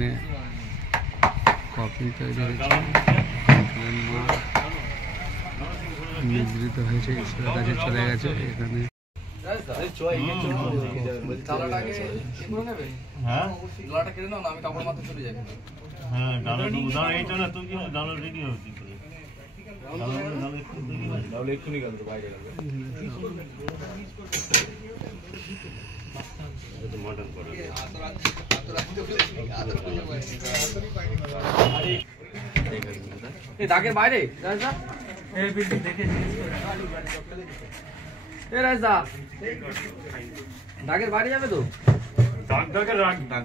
এখানে কফি তৈরি হয়েছে, মা নিদ্রিত হয়েছে, ঈশ্বরের কাছে চলে গেছে। এখানে দাগের বাইরে দাগের বাইরে যাবে তো দাগের রাখ দাগ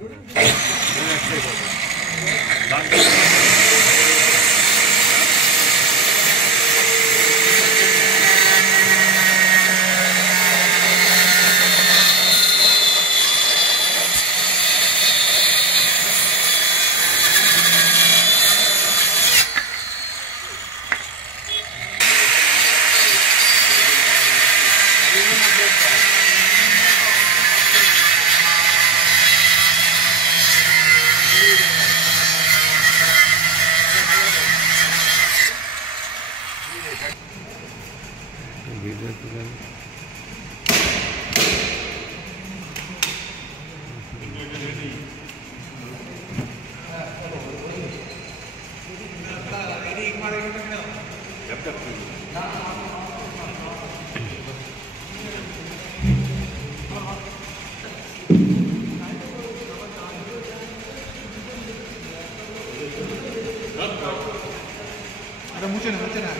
मुझे ना मुझे ना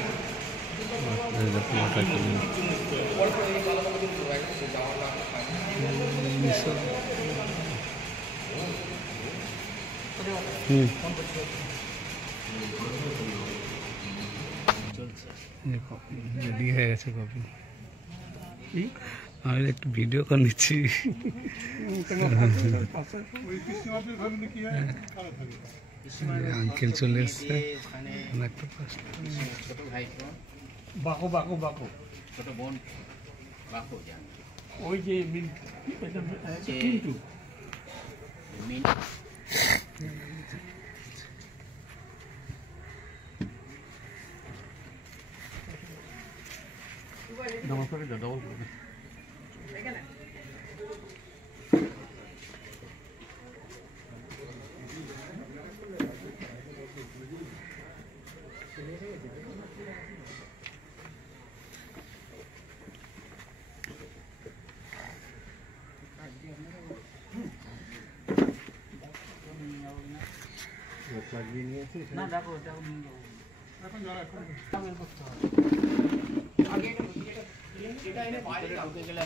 রেডি হয়ে গেছে কফি। আমি একটু ভিডিও করে নিচ্ছি। আঙ্কেল চলে এসছে। বাকো বাকো বাকো ছোট বোন বাকো ওই যে কিন্তু নমস্কার ডবল না দেখো এখন যারা এখন আগে এটা এনে বাইরে ঢুকে গেলে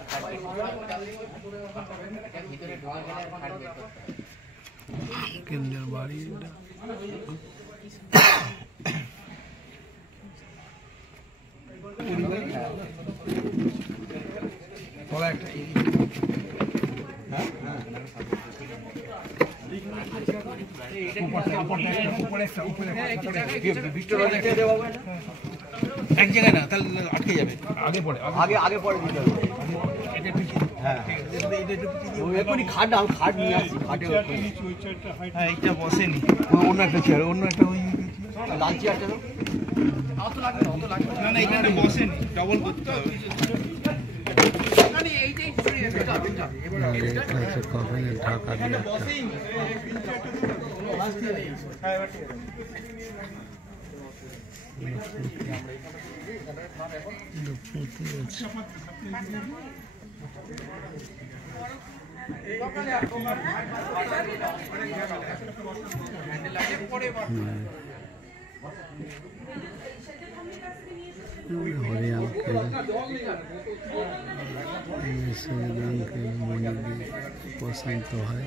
ভিতরে ঢুকে গেলে ফাটবে কেন্দ্রের বাড়ি এক জায়গায় না তাহলে আটকে যাবে আগে পড়ে আগে পরে দিতে হবে হ্যাঁ এখনই খাট আমি খাট নিয়ে আসছি খাটে হ্যাঁ এইটা বসেনি অন্য একটা চেয়ার অন্য একটা ওই লাল চেয়ারটা অত লাগবে না অত লাগবে না না এইটা বসেনি ডবল করতে হবে এইটাই কফিনের ঢাকা দিয়ে হরি আঙ্কেল মনে পছন্দ হয়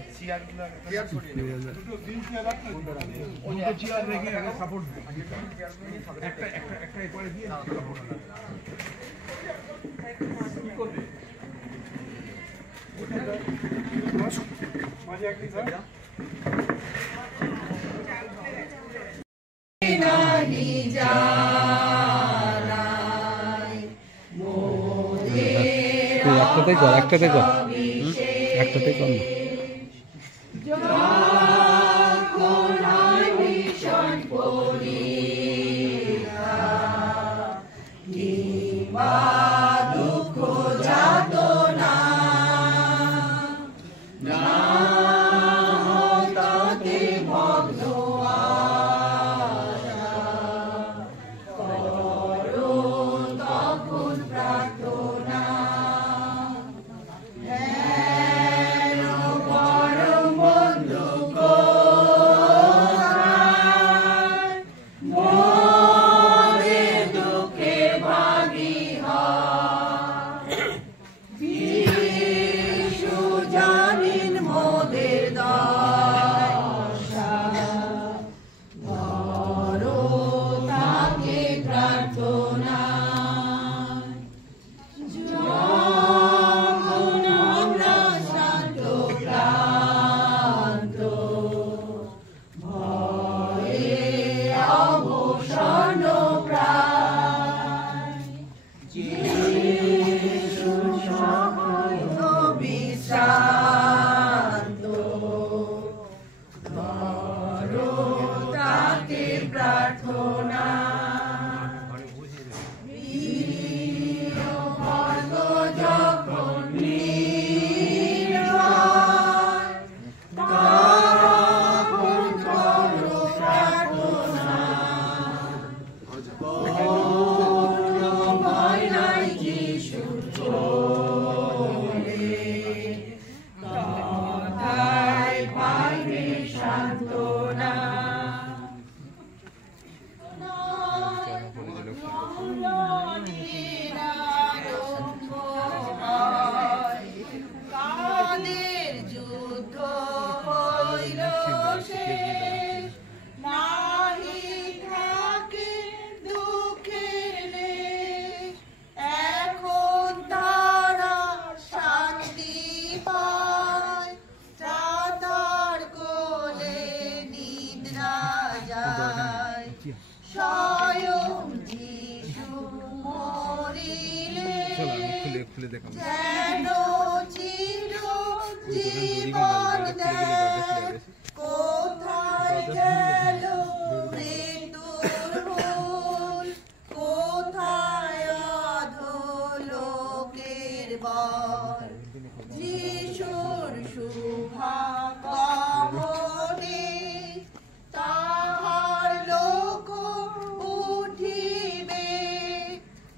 একটাতেই কর একটাতেই কর একটাতেই কর না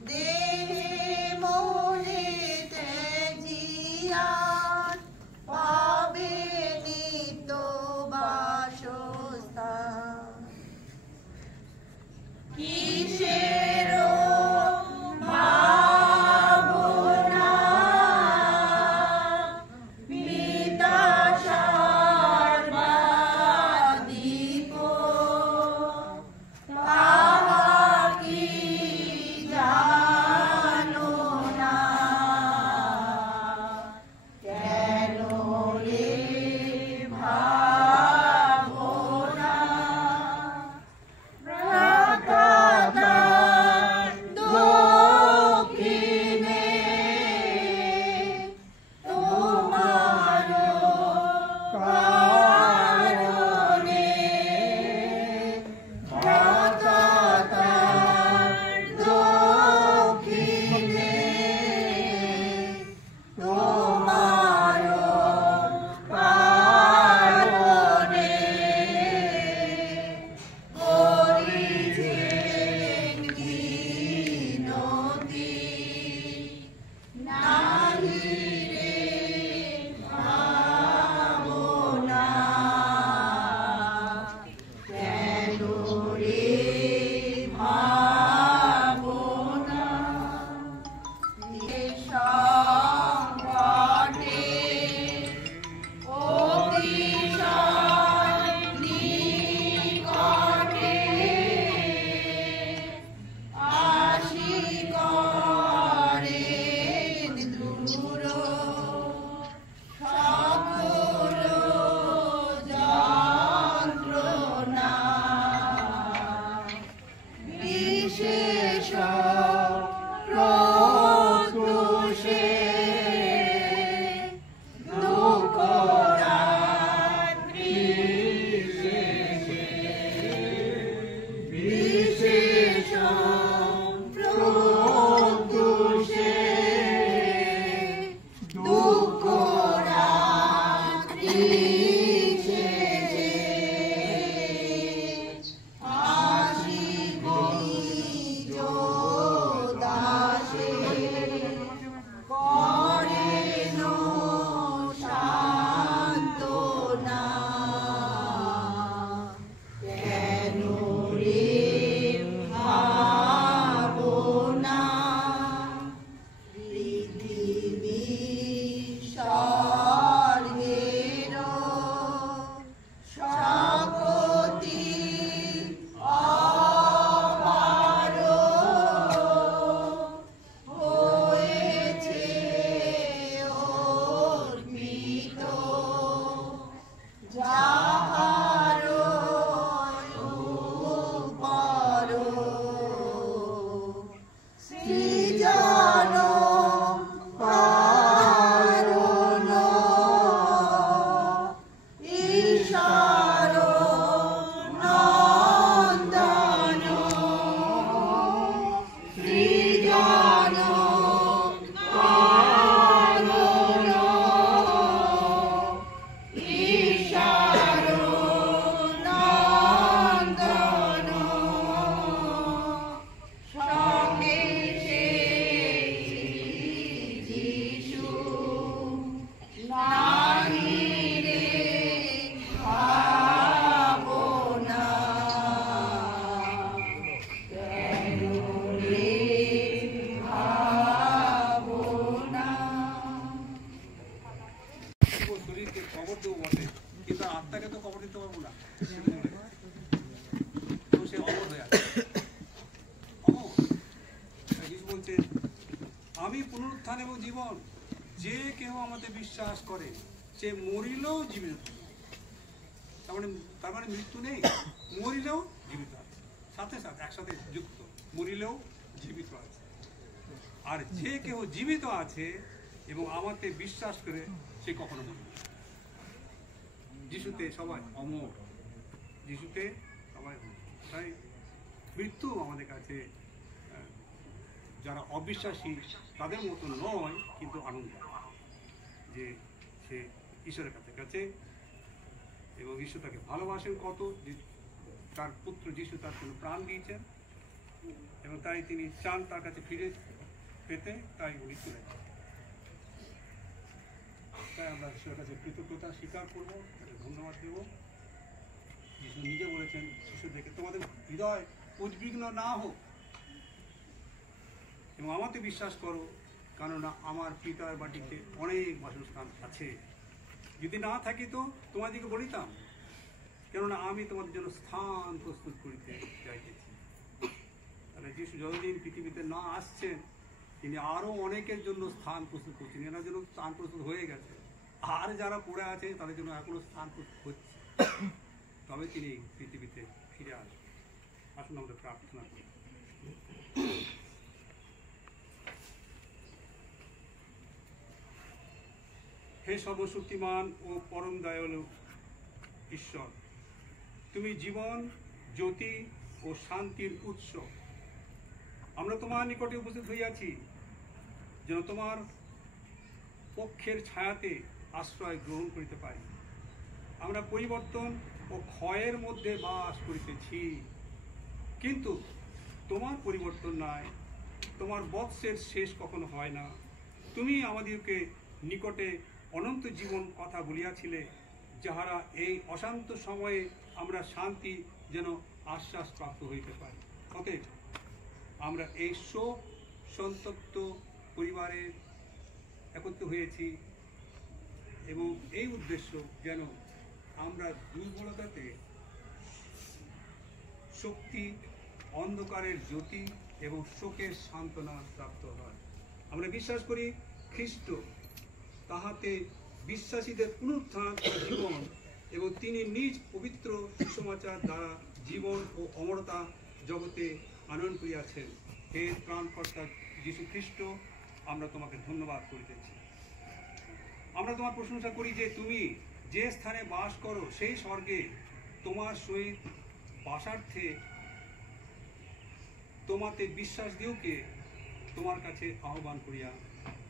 দেহে মনে তেজি আমি পুনরুত্থান এবং জীবন, যে কেহ আমাদের বিশ্বাস করে সে মরিলেও জীবিত। তার মানে মৃত্যু নেই, মরিলেও জীবিত আছে, সাথে সাথে একসাথে যুক্ত, মরিলেও জীবিত আছে। আর যে কেহ জীবিত আছে এবং আমাকে বিশ্বাস করে সে কখনো মরবে না। যিশুতে সবাই অমর, যিশুতে সবাই অমর। তাই মৃত্যু আমাদের কাছে যারা অবিশ্বাসী তাদের মতো নয়, কিন্তু আনন্দ যে সে ঈশ্বরের কাছে গেছে এবং ঈশ্বর তাকে ভালোবাসেন কত, যে তার পুত্র যিশু তার জন্য প্রাণ দিয়েছেন এবং তাই তিনি চান তার কাছে ফিরে পেতে, তাই উনি চলে যান। তাই আমরা ঈশ্বরের কাছে কৃতজ্ঞতা স্বীকার করবো, তাকে ধন্যবাদ দেব। যিশু নিজে বলেছেন শিশুদেরকে, তোমাদের হৃদয় উদ্বিগ্ন না হোক এবং আমাকে বিশ্বাস করো, কেননা আমার পিতার বাটিতে অনেক বাসস্থান আছে। যদি না থাকি তো তোমাদেরকে বলিতাম, কেননা আমি তোমাদের জন্য স্থান প্রস্তুত করিতে যাইতেছি। তাহলে যিশু যতদিন পৃথিবীতে না আসছেন, তিনি আরও অনেকের জন্য স্থান প্রস্তুত করছেন। এনার জন্য স্থান প্রস্তুত হয়ে গেছে, আর যারা পড়ে আছে তাদের জন্য এখনো স্থান প্রস্তুত হচ্ছে। তবে তিনি পৃথিবীতে ফিরে আসবেন। আসুন আমরা প্রার্থনা করি। হে সর্বশক্তিমান ও পরম দয়ালু ঈশ্বর, তুমি জীবন, জ্যোতি ও শান্তির উৎস। আমরা তোমার নিকটে উপস্থিত হইয়াছি যেন তোমার পক্ষের ছায়াতে আশ্রয় গ্রহণ করিতে পারি। আমরা পরিবর্তন ও ক্ষয়ের মধ্যে বাস করিতেছি, কিন্তু তোমার পরিবর্তন নাই, তোমার বৎসের শেষ কখনো হয় না। তুমি আমাদেরকে নিকটে অনন্ত জীবন কথা বলিয়াছিলে, যাহারা এই অশান্ত সময়ে আমরা শান্তি যেন আশ্বাস প্রাপ্ত হইতে পারি। অতএব আমরা এই শোক সন্তপ্ত পরিবারে একত্র হয়েছি এবং এই উদ্দেশ্য যেন আমরা দুর্বলতাতে শক্তি, অন্ধকারের জ্যোতি এবং শোকের সান্ত্বনা প্রাপ্ত হয়। আমরা বিশ্বাস করি খ্রিস্ট তাহাতে বিশ্বাসীদের পুনরুত্থান ও জীবন, এবং তিনি নিজ পবিত্র সুসমাচার দ্বারা জীবন ও অমরতা জগতে আনয়ন করিয়াছেন। হে ত্রাণকর্তা যীশু খ্রিস্ট, আমরা তোমাকে ধন্যবাদ করিতেছি। আমরা তোমার প্রশংসা করি যে তুমি যে স্থানে বাস করো সেই স্বর্গে তোমার সহিত বাসার্থে তোমাতে বিশ্বাস দিওকে তোমার কাছে আহ্বান করিয়া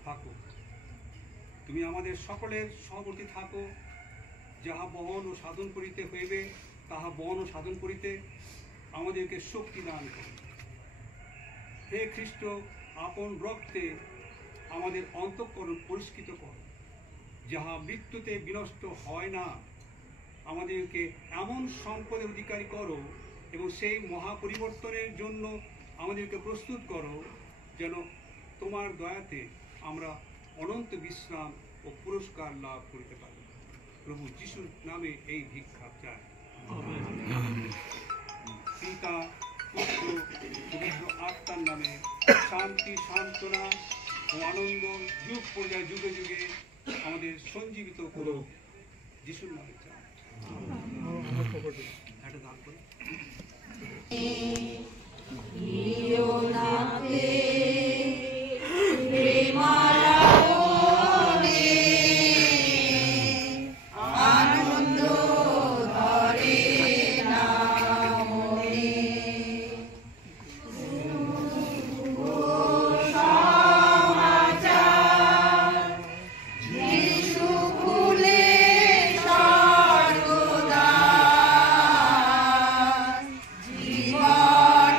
থাকো। তুমি আমাদের সকলের সহবর্তী থাকো যাহা বহন ও সাধন করিতে হইবে তাহা বহন ও সাধন করিতে আমাদেরকে শক্তি দান করুন। হে খ্রিস্ট, আপন রক্তে আমাদের অন্তঃকরণ পরিষ্কৃত কর, যাহা মৃত্যুতে বিনষ্ট হয় না। আমাদেরকে এমন সম্পদের অধিকারী করো এবং সেই মহাপরিবর্তনের জন্য আমাদেরকে প্রস্তুত করো, যেন তোমার দয়াতে আমরা অনন্ত বিশ্রাম ও পুরস্কার লাভ করিতে পারি। প্রভু যিশুর নামে এই ভিক্ষা চাই। পিতা, পুত্র, পবিত্র আত্মার নামে শান্তি, সান্ত্বনা ও আনন্দ যুগ পর্যায়ে যুগে যুগে আমাদের সঞ্জীবিত করো, যিশুর নামে চাই। একটা দান করো। জীবন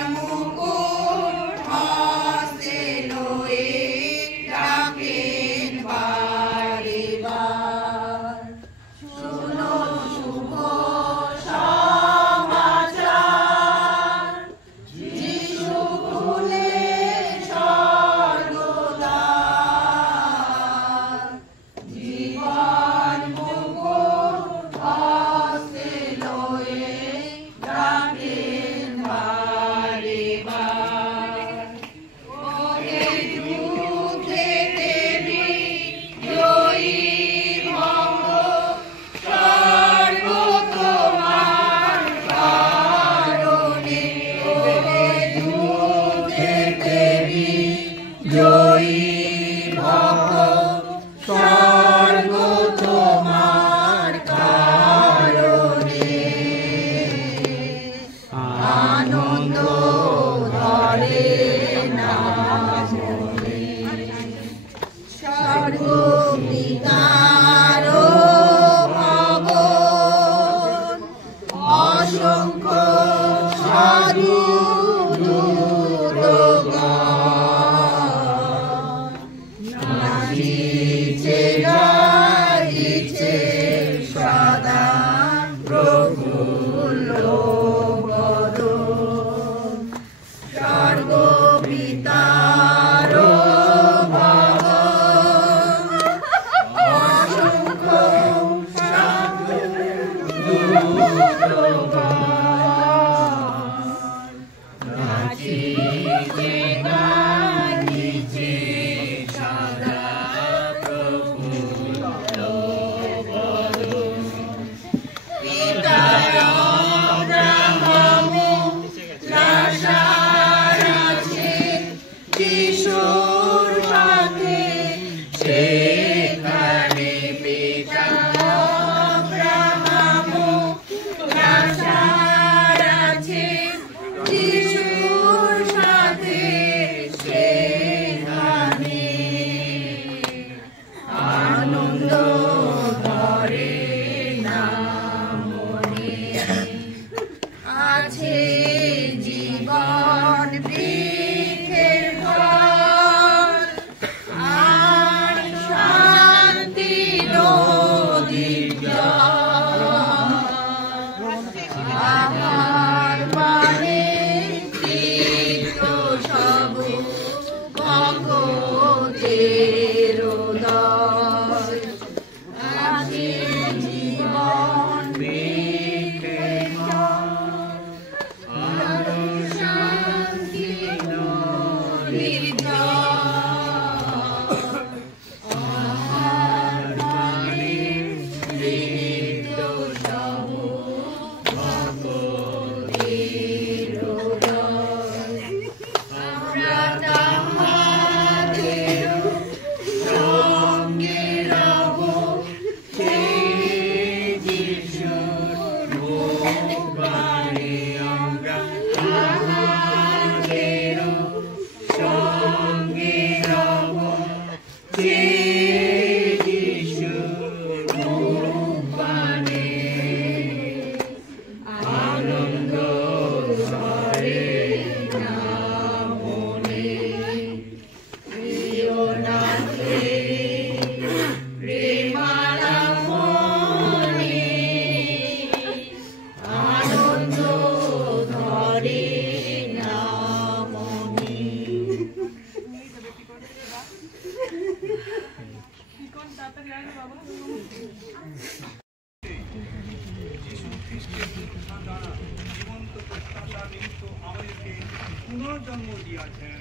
পুনর্জন্ম দিয়াছেন।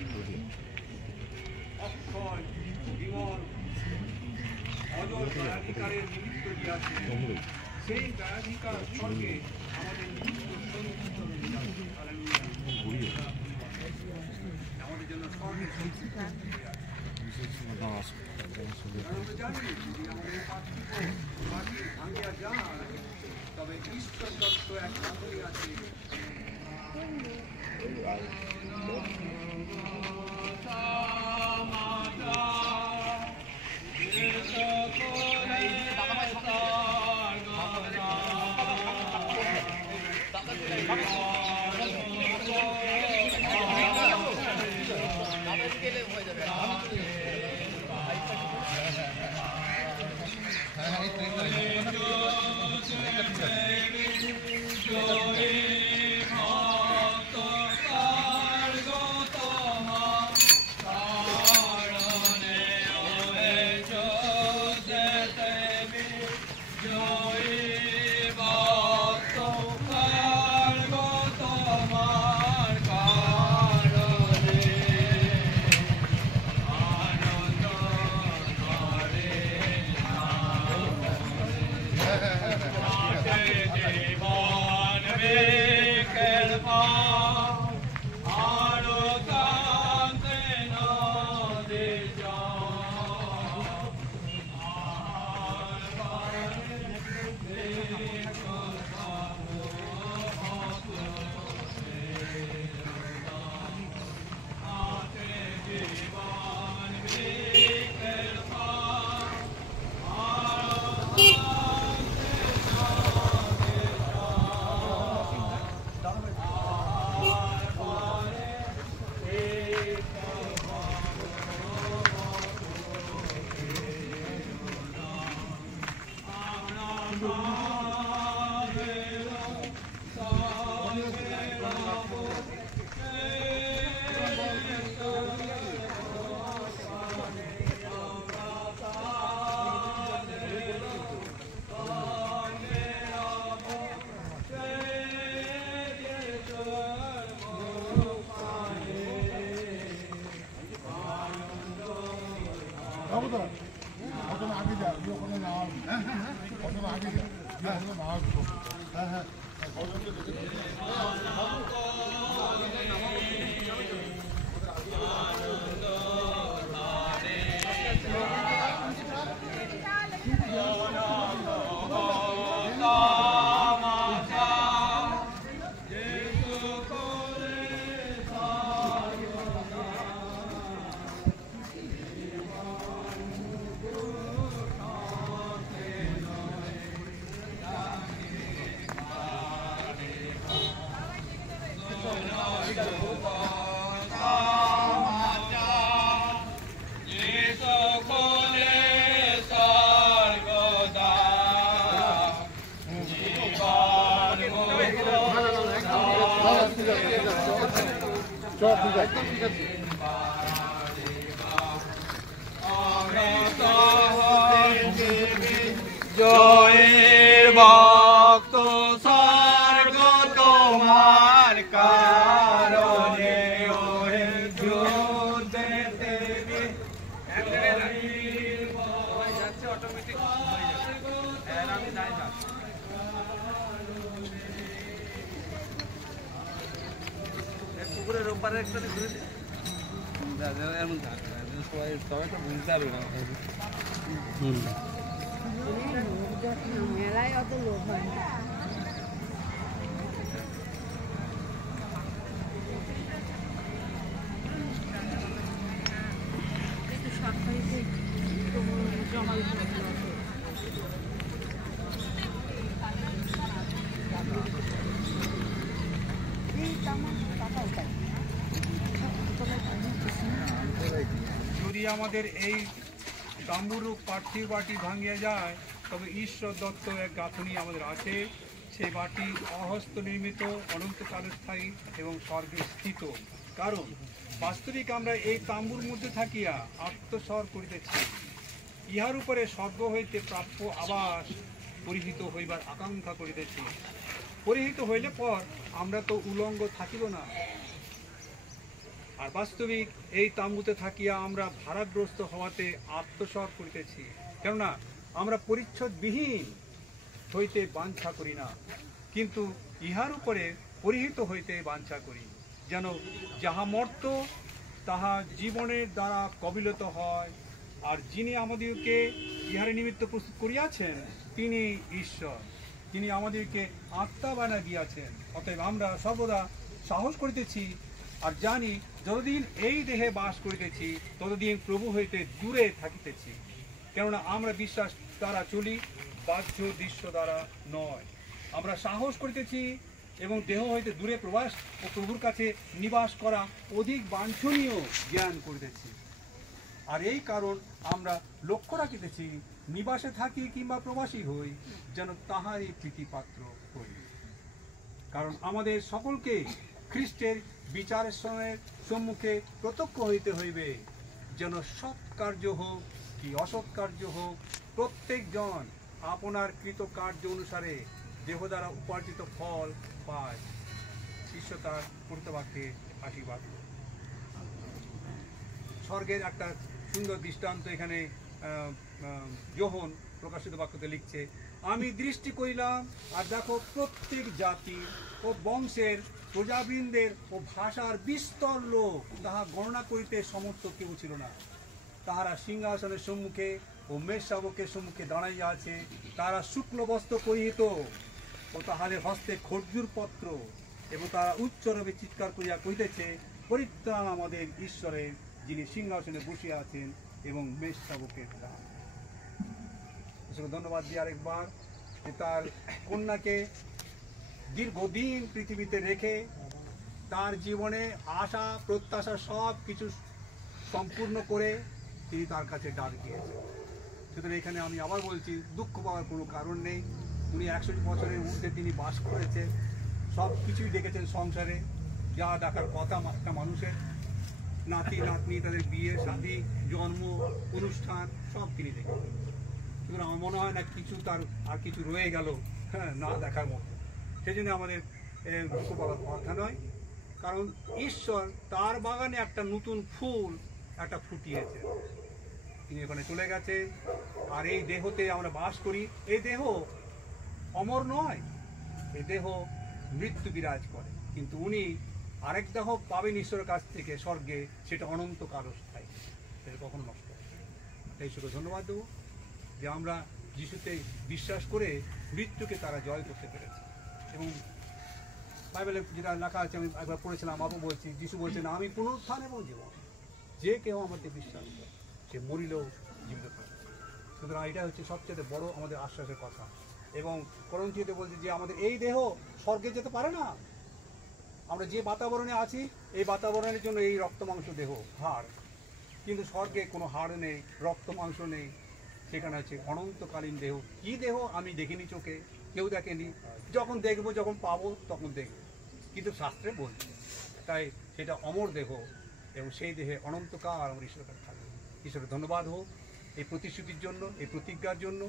অক্ষয় বিমল অজর দয়াধিকারের নিমিত্ত দিয়াছেন, সেই দয়াধিকার স্বর্গে আমাদের নিমিত্ত সঞ্চিত রহিয়াছে। হালেলুয়া। আমাদের জন্য স্বর্গে সঞ্চিত রহিয়াছে। আমরা জানি যদি আমাদের মাটি ভাঙিয়া যায়, তবে ঈশ্বর দত্ত এক চাকরি আছে। জয়ের ভক্ত স্বর্গ তোমার কারণে ওহে যুদ্ধেতে যাচ্ছে অটোমেটিক আমি যাই না। পুকুরে রোববারে একটা ঘুরে এমন সবাই সবাই তো বুঝতে পারবে না। মেলায় অত লোক হয় না। যদি আমাদের এই তাম্বুরূপ পার্থিব বাটি ভাঙিয়া যায়, তবে ঈশ্বর দত্ত এক গাঁথনি আমাদের আছে। সেই বাটি অহস্ত নির্মিত, অনন্তকাল স্থায়ী এবং স্বর্গে স্থিত। কারণ বাস্তবিক আমরা এই তাম্বুর মধ্যে থাকিয়া আত্মস্বর করিতেছি, ইহার উপরে স্বর্গ হইতে প্রাপ্য আবাস পরিহিত হইবার আকাঙ্ক্ষা করিতেছি। পরিহিত হইলে পর আমরা তো উলঙ্গ থাকিব না, আর বাস্তবিক এই তাম্বুতে থাকিয়া আমরা ভারাগ্রস্ত হওয়াতে আত্মসৎ করিতেছি, কেননা আমরা পরিচ্ছদবিহীন হইতে বাঞ্ছা করি না, কিন্তু ইহার উপরে পরিহিত হইতে বাঞ্ছা করি, যেন যাহা মর্ত তাহা জীবনের দ্বারা কবিলত হয়। আর যিনি আমাদেরকে ইহার নিমিত্ত প্রস্তুত করিয়াছেন তিনি ঈশ্বর, তিনি আমাদেরকে আত্মা বানা দিয়াছেন। অতএব আমরা সর্বদা সাহস করিতেছি আর জানি যতদিন এই দেহে বাস করিতেছি ততদিন প্রভু হইতে দূরে থাকিতেছি, কেননা আমরা বিশ্বাস দ্বারা চলি, বাহ্য দৃশ্য দ্বারা নয়। আমরা সাহস করিতেছি এবং দেহ হইতে দূরে প্রবাস ও প্রভুর কাছে নিবাস করা অধিক বাঞ্ছনীয় জ্ঞান করিতেছি। আর এই কারণ আমরা লক্ষ্য রাখিতেছি, নিবাসে থাকি কিংবা প্রবাসী হই, যেন তাহারই প্রীতিপাত্র হই। কারণ আমাদের সকলকে খ্রিস্টের বিচারের সম্মুখে প্রত্যক্ষ হইতে হইবে, যেন সৎ কার্য হোক কি অসৎ কার্য হোক, প্রত্যেকজন আপনার কৃত কার্য অনুসারে দেহ দ্বারা উপার্জিত ফল পায়। ঈশ্বর তার পূর্তবাক্যে আশীর্বাদ। স্বর্গের একটা সুন্দর দৃষ্টান্ত এখানে যোহন প্রকাশিত বাক্যতে লিখছে, আমি দৃষ্টি করিলাম আর দেখো প্রত্যেক জাতি ও বংশের প্রজাবৃন্দের ও ভাষার বিস্তর লোক, তাহা গণনা করিতে সমর্থ কেউ ছিল না। তাহারা সিংহাসনের সম্মুখে ও মেষশাবকের সম্মুখে দাঁড়াইয়া আছে, তারা শুক্ল বস্ত্র পরিহিত ও তাহাদের হস্তে খর্জুর পত্র, এবং তারা উচ্চরবে চিৎকার করিয়া কহিতেছে, পরিত্রাণ আমাদের ঈশ্বরের, যিনি সিংহাসনে বসিয়া আছেন এবং মেষশাবকের দান। ধন্যবাদ দিই আরেকবার যে তার কন্যাকে দীর্ঘদিন পৃথিবীতে রেখে তার জীবনে আশা প্রত্যাশা সব কিছু সম্পূর্ণ করে তিনি তার কাছে ডাক দিয়েছেন। সুতরাং এখানে আমি আবার বলছি, দুঃখ পাওয়ার কোনো কারণ নেই। উনি 100 বছরের ঊর্ধ্বে তিনি বাস করেছেন, সব কিছুই দেখেছেন সংসারে, যা দেখার কথা একটা মানুষের, নাতি নাতনি, তাদের বিয়ে শাদী, জন্ম অনুষ্ঠান সব তিনি দেখেছেন। সুতরাং আমার মনে হয় না কিছু তার আর কিছু রয়ে গেল না দেখার মতো। সেই জন্য আমাদের দুঃখ পাওয়ার কথা নয়, কারণ ঈশ্বর তার বাগানে একটা নতুন ফুল একটা ফুটিয়েছে, তিনি এখানে চলে গেছে। আর এই দেহতে আমরা বাস করি, এই দেহ অমর নয়, এই দেহ মৃত্যু বিরাজ করে, কিন্তু উনি আরেক দেহ পাবেন ঈশ্বরের কাছ থেকে স্বর্গে, সেটা অনন্তকাল স্থায়ী, সেটা কখনো নষ্ট হয় না। তাই শুধু ধন্যবাদ দেবো যে আমরা যিশুতে বিশ্বাস করে মৃত্যুকে তারা জয় করতে পেরেছে। এবং বাইবেলে যেটা লেখা আছে, আমি একবার পড়েছিলাম, আবার বলছি, যিশু বলছেন, আমি পুনরুত্থান এবং জীবন, যে কেউ আমাদের বিশ্বাস করে সে মরিলেও জীবিত থাকবে। সুতরাং এটা হচ্ছে সবচেয়ে বড় আমাদের আশ্বাসের কথা। এবং করন্থীয়তে বলছে যে আমাদের এই দেহ স্বর্গে যেতে পারে না, আমরা যে বাতাবরণে আছি এই বাতাবরণের জন্য এই রক্ত মাংস দেহ হাড়, কিন্তু স্বর্গে কোনো হাড় নেই, রক্ত মাংস নেই, সেখানে আছে অনন্তকালীন দেহ। কি দেহ আমি দেখিনি, চোখে কেউ দেখেনি, যখন দেখবো, যখন পাবো তখন দেখবো, কিন্তু শাস্ত্রে বলছে। তাই সেটা অমর দেহ এবং সেই দেহে অনন্তকাল আমার ঈশ্বরের কাছে থাকবে। ঈশ্বরের ধন্যবাদ হোক এই প্রতিশ্রুতির জন্য, এই প্রতিজ্ঞার জন্য,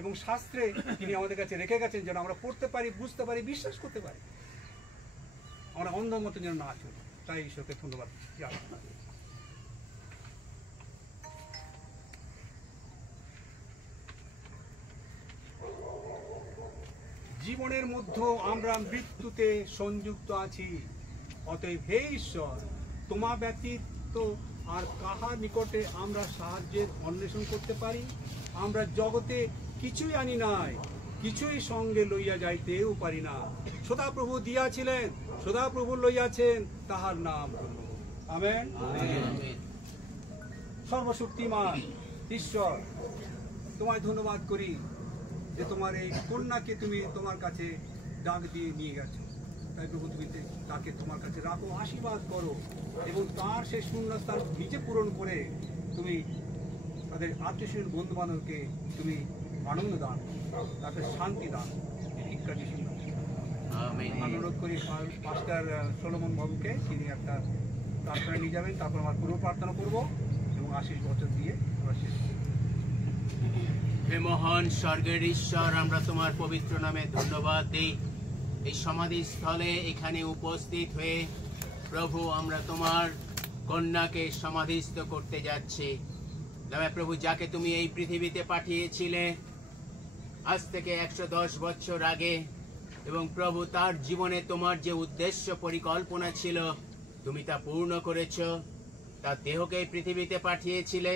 এবং শাস্ত্রে তিনি আমাদের কাছে রেখে গেছেন যেন আমরা পড়তে পারি, বুঝতে পারি, বিশ্বাস করতে পারি, আমরা অন্ধ মতো যেন না চলি। তাই ঈশ্বরকে ধন্যবাদ। জীবনের মধ্যে আমরা মৃত্যুতে সংযুক্ত আছি, অতএব হে ঈশ্বর, তোমা ব্যতীত আর কাহার নিকটে আমরা সাহায্যের অন্বেষণ করতে পারি? আমরা জগতে কিছুই আনি নাই, কিছুই সঙ্গে লইয়া যাইতেও পারি না। সদাপ্রভু দিয়াছিলেন, সদাপ্রভু লইয়াছেন, তাহার নাম আমেন। সর্বশক্তিমান ঈশ্বর, তোমায় ধন্যবাদ করি যে তোমার এই কন্যাকে তুমি তোমার কাছে ডাক দিয়ে নিয়ে গেছো। তাই প্রভু তুমি তাকে তোমার কাছে রাখো, আশীর্বাদ করো, এবং তার সেই শূন্যস্থান নিজে পূরণ করে তুমি তাদের আত্মীয় বন্ধু বান্ধবকে তুমি আনন্দ দান, তাদের শান্তি দান। ভিক্ষা যিশু আমি অনুরোধ করি পাস্টার সলোমন বাবুকে, তিনি একটা প্রার্থনা নিয়ে যাবেন, তারপর আমার পুরো প্রার্থনা করবো এবং আশীষ বছর দিয়ে আমরা শেষ করব। হে মহান স্বর্গের ঈশ্বর, আমরা তোমার পবিত্র নামে ধন্যবাদ দিই। এই সমাধিস্থলে এখানে উপস্থিত হয়ে প্রভু আমরা তোমার কন্যাকে সমাধিস্থ করতে যাচ্ছি। তবে প্রভু, যাকে তুমি এই পৃথিবীতে পাঠিয়েছিলে আজ থেকে 110 বছর আগে, এবং প্রভু তার জীবনে তোমার যে উদ্দেশ্য পরিকল্পনা ছিল তুমি তা পূর্ণ করেছ। তার দেহকে এই পৃথিবীতে পাঠিয়েছিলে,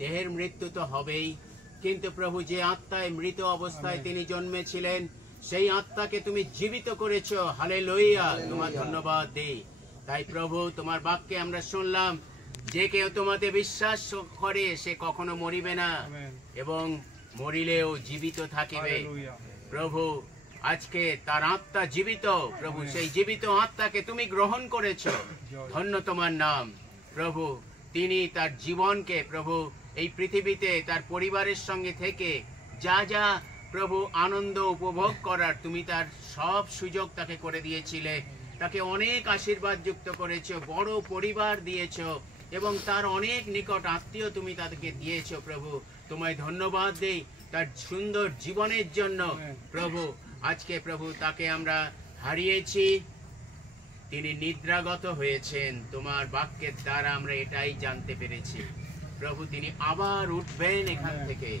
দেহের মৃত্যু তো হবেই, কিন্তু প্রভু যে আত্মায় মৃত অবস্থায় তিনি জন্মেছিলেন সেই আত্মাকে তুমি জীবিত করেছ। হালেলুয়া, তোমার ধন্যবাদ দেই। তাই প্রভু, তোমার বাক্যে আমরা শুনলাম, যে কেউ তোমাতে বিশ্বাস করে সে কখনো মরিবে না এবং মরিলেও জীবিত থাকিবে। প্রভু, আজকে তার আত্মা জীবিত। প্রভু, সেই জীবিত আত্মাকে তুমি গ্রহণ করেছো। ধন্য তোমার নাম। প্রভু, তিনি তার জীবনকে প্রভু এই পৃথিবীতে তার পরিবারের সঙ্গে থেকে যা যা প্রভু আনন্দ উপভোগ করার তুমি তার সব সুযোগ তাকে করে দিয়েছিলে। তাকে অনেক আশীর্বাদ যুক্ত করেছো, বড় পরিবার দিয়েছো এবং তার অনেক নিকট আত্মীয় তুমি তাদেরকে দিয়েছো। প্রভু, তোমায় ধন্যবাদ দেই তার সুন্দর জীবনের জন্য। প্রভু, আজকে প্রভু তাকে আমরা হারিয়েছি, তিনি নিদ্রাগত হয়েছেন। তোমার বাক্যের দ্বারা আমরা এটাই জানতে পেরেছি প্রভু, তিনি আবার উঠবেন এখান থেকে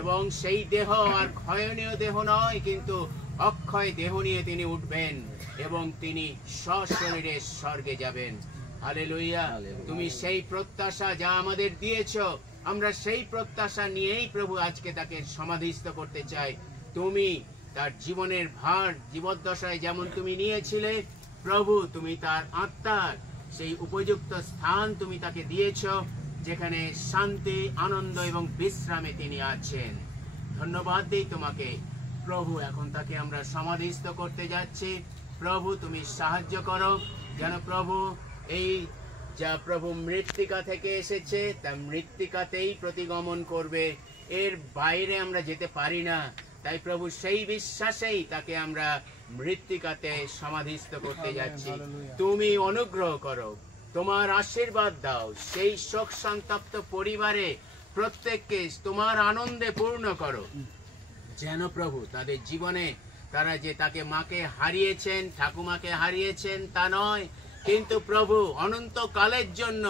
এবং সেই দেহ আর ক্ষয়নীয় দেহ নয়, কিন্তু অক্ষয় দেহ নিয়ে তিনি উঠবেন এবং তিনি সশরীরে স্বর্গে যাবেন। হালেলুয়া, তুমি সেই প্রত্যাশা যা আমাদের দিয়েছো, আমরা সেই প্রত্যাশা নিয়েই প্রভু আজকে তাকে সমাধিস্থ করতে চাই। তুমি তার জীবনের ভার জীবদ্দশায় যেমন তুমি নিয়েছিলে প্রভু, তুমি তার আত্মার সেই উপযুক্ত স্থান তুমি তাকে দিয়েছো, যেখানে শান্তি, আনন্দ এবং বিশ্রামে তিনি আছেন। ধন্যবাদ দেই তোমাকে প্রভু। এখন তাকে আমরা সমাধিস্থ করতে যাচ্ছি। প্রভু, তুমি সাহায্য করো যেন প্রভু এই যা প্রভু মৃত্তিকা থেকে এসেছে তা মৃত্তিকাতেই প্রতিগমন করবে, এর বাইরে আমরা যেতে পারি না। তাই প্রভু, সেই বিশ্বাসেই তাকে আমরা মৃত্তিকাতে সমাধিস্থ করতে যাচ্ছি। তুমি অনুগ্রহ করো, তোমার আশীর্বাদ দাও, সেই শোক সন্তপ্ত পরিবারে প্রত্যেককে তোমার আনন্দে পূর্ণ করো, যেন প্রভু তাদের জীবনে তারা যে তাকে মাকে হারিয়েছেন, ঠাকুমাকে হারিয়েছেন তা নয়, কিন্তু প্রভু অনন্তকালের জন্য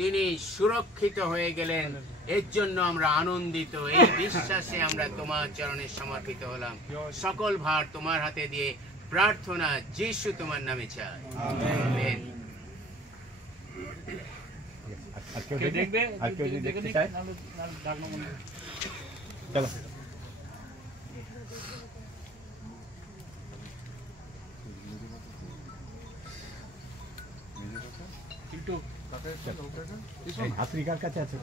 তিনি সুরক্ষিত হয়ে গেলেন। এর জন্য আমরা আনন্দিত। এই বিশ্বাসে আমরা তোমার চরণে সমর্পিত হলাম। সকল ভার তোমার হাতে দিয়ে প্রার্থনা যিশু তোমার নামে চাই, আমেন। চলো। আফ্রিকার কাছে আছে।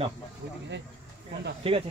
না ঠিক আছে,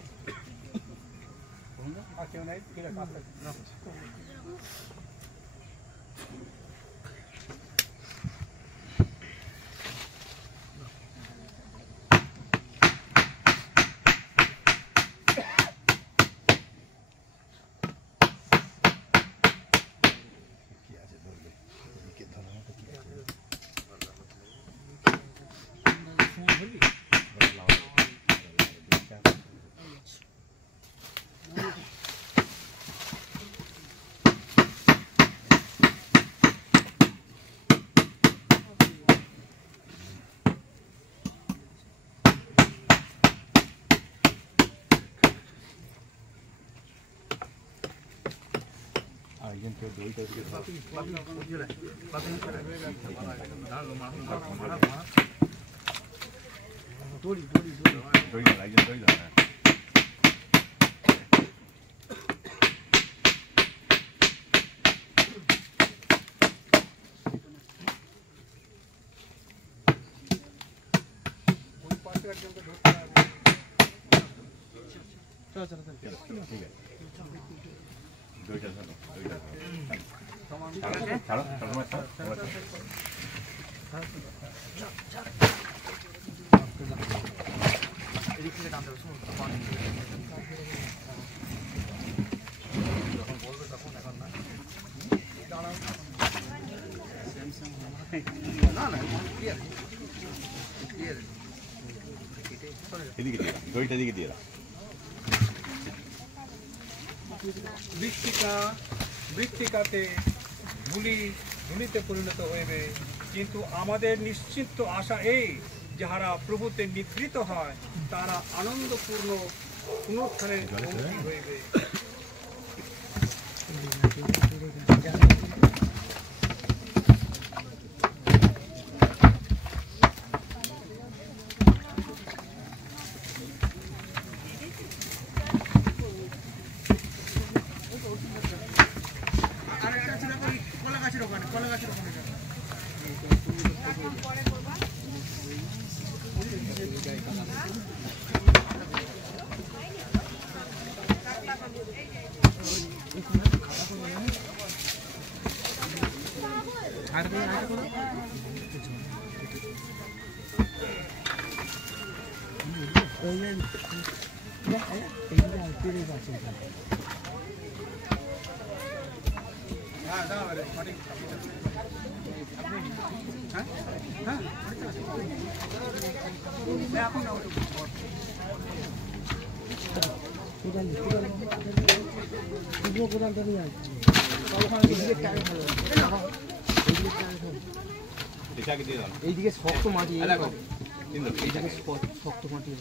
এদিকে দিয়ে দাও, দড়িটা দিকে দিয়ে দাও। মৃত্তিকাতে ধুলিতে পরিণত হইবে, কিন্তু আমাদের নিশ্চিত আশা এই, যাহারা প্রভুতে নিগৃহীত হয় তারা আনন্দপূর্ণ পুনরুত্থানের মুখী হইবে। এটা আগে দিয়ে দাও। এইদিকে শক্ত মাটি, দেখো, এইদিকে শক্ত মাটি।